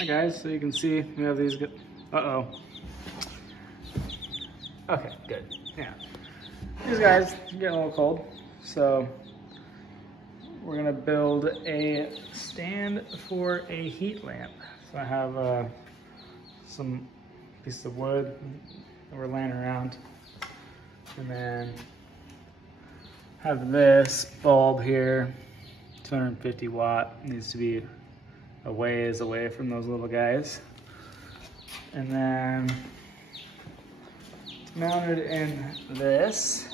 Hi guys, so you can see we have these good. Uh-oh. Okay, good. Yeah. These guys are getting a little cold, so we're gonna build a stand for a heat lamp. So I have some pieces of wood that we're laying around, and then have this bulb here, 250 watt, needs to be a ways away from those little guys. And then it's mounted in this.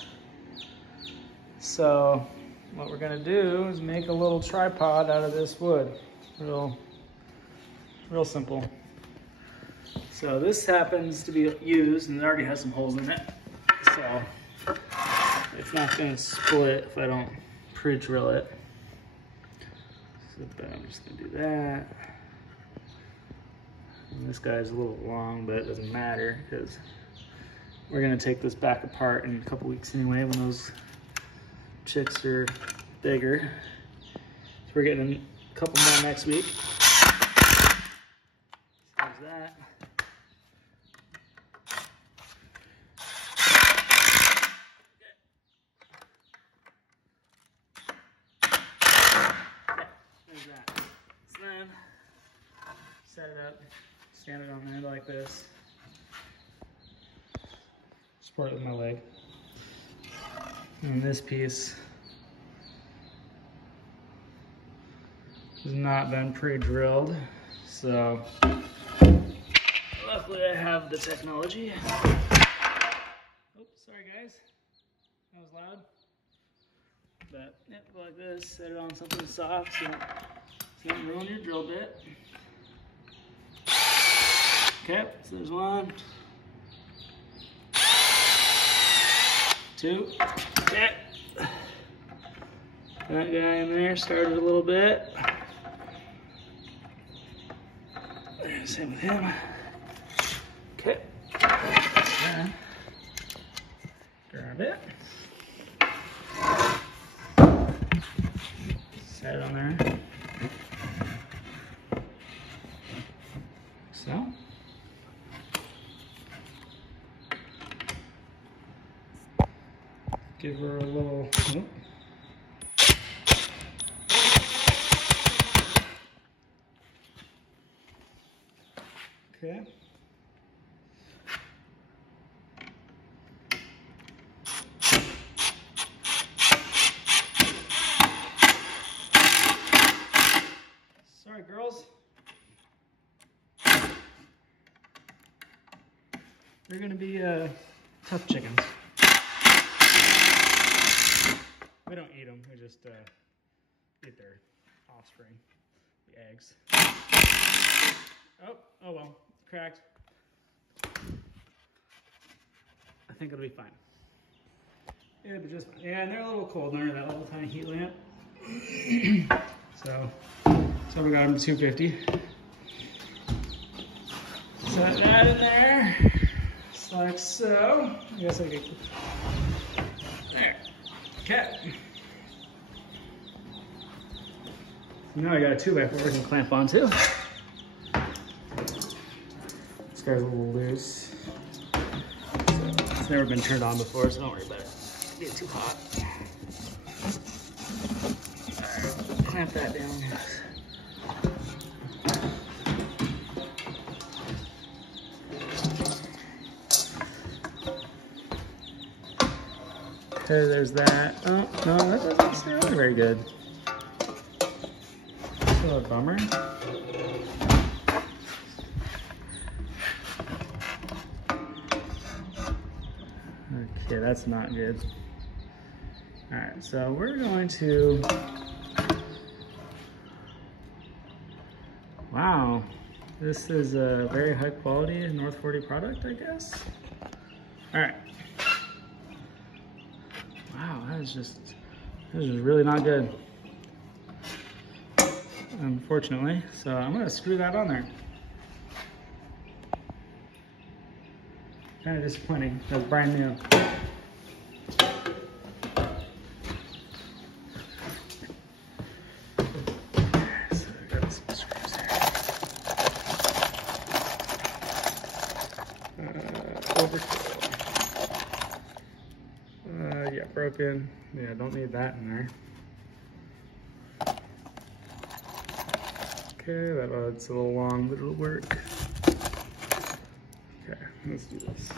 So what we're gonna do is make a little tripod out of this wood. Real simple. So this happens to be used, and it already has some holes in it. So it's not gonna split if I don't pre-drill it. So then I'm just gonna do that. And this guy's a little long, but it doesn't matter because we're gonna take this back apart in a couple weeks anyway when those chicks are bigger. So we're getting a couple more next week. There's that. So then, set it up, stand it on the end like this, support it with my leg. And this piece has not been pre-drilled, so luckily I have the technology. Oops, sorry guys, that was loud. But yeah, go like this, set it on something soft so you don't ruin your drill bit. Okay, so there's 1, 2, okay. That guy in there started a little bit. Same with him. Okay. Then, grab it. Set it on there. So. Give her a little. Oh. Okay. Sorry, girls. They're gonna be tough chickens. We don't eat them. We just eat their offspring, the eggs. Oh well, cracked. I think it'll be fine. It'll be just fine. Yeah, and they're a little cold under that little tiny heat lamp. So we got them to 250. Set that in there, just like so. I guess I could. There. Okay. Now I got a 2x4 I can clamp onto. This guy's a little loose. It's never been turned on before, so don't worry about it. It'll get too hot. Alright, clamp that down. Okay, there's that. Oh, no, that doesn't sound very good. So a bummer. Okay, that's not good. All right, so we're going to, wow, this is a very high quality North 40 product, I guess. All right. Wow, that is just really not good, unfortunately. So I'm gonna screw that on there. Kind of disappointing, that's brand new. So I got some screws here. broken. Yeah, don't need that in there. Okay, that's a little long, but it'll work. Okay, let's do this.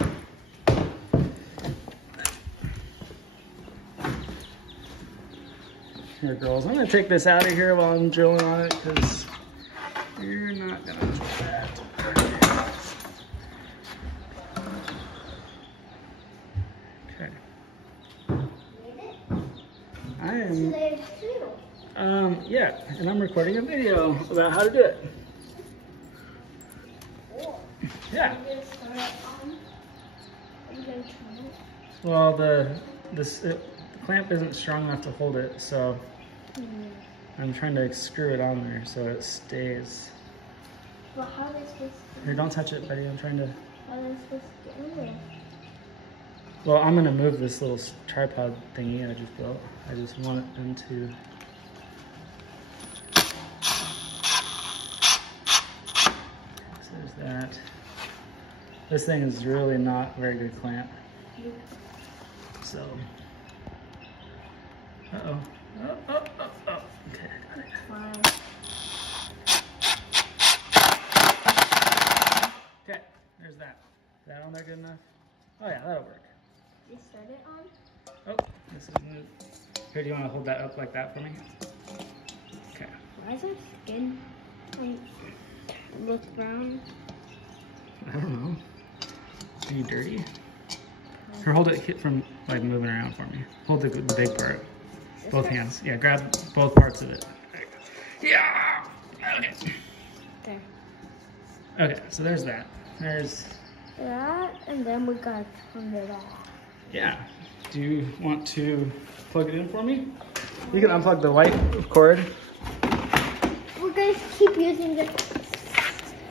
Here, girls, I'm gonna take this out of here while I'm drilling on it because you're not gonna enjoy that. Okay. I am. Yeah, and I'm recording a video about how to do it. Yeah. Well, the clamp isn't strong enough to hold it, so I'm trying to screw it on there so it stays. Well, how is this? Here, don't touch it, buddy. I'm trying to. How is this doing? Well, I'm gonna move this little tripod thingy I just built. I just want them to. So there's that. This thing is really not a very good clamp. So. Uh-oh. Oh. Okay, I got it. Wow. Okay, there's that. Is that on there good enough? Oh yeah, that'll work. You set it on? Oh, this is new. Here, do you want to hold that up like that for me? Okay. Why is our skin look brown? I don't know. Are you dirty? Here, hold it from like moving around for me. Hold the big part. Both hands. Yeah, grab both parts of it. Yeah! Okay. There. Okay, so there's that. There's... That, and then we gotta turn it off. Yeah. Do you want to plug it in for me? You can unplug the white cord. We're gonna keep using the...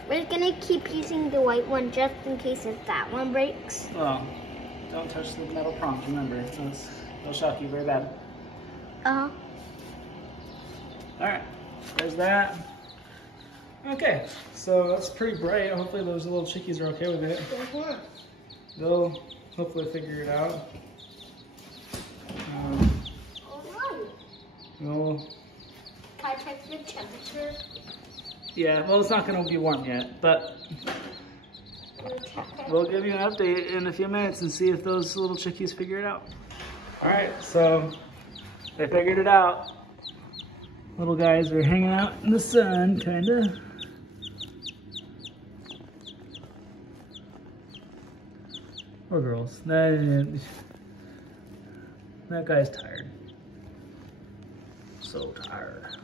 We're gonna keep using the white one just in case if that one breaks. Well, don't touch the metal prong, remember. It'll shock you very bad. Uh-huh. Alright, there's that. Okay, so that's pretty bright. Hopefully those little chickies are okay with it. They'll hopefully figure it out. We'll, Can I check the temperature? yeah, well, it's not going to be warm yet, but we'll give you an update in a few minutes and see if those little chickies figure it out. Alright, so they figured it out. Little guys are hanging out in the sun, kinda. Or girls. That guy's tired. So tired.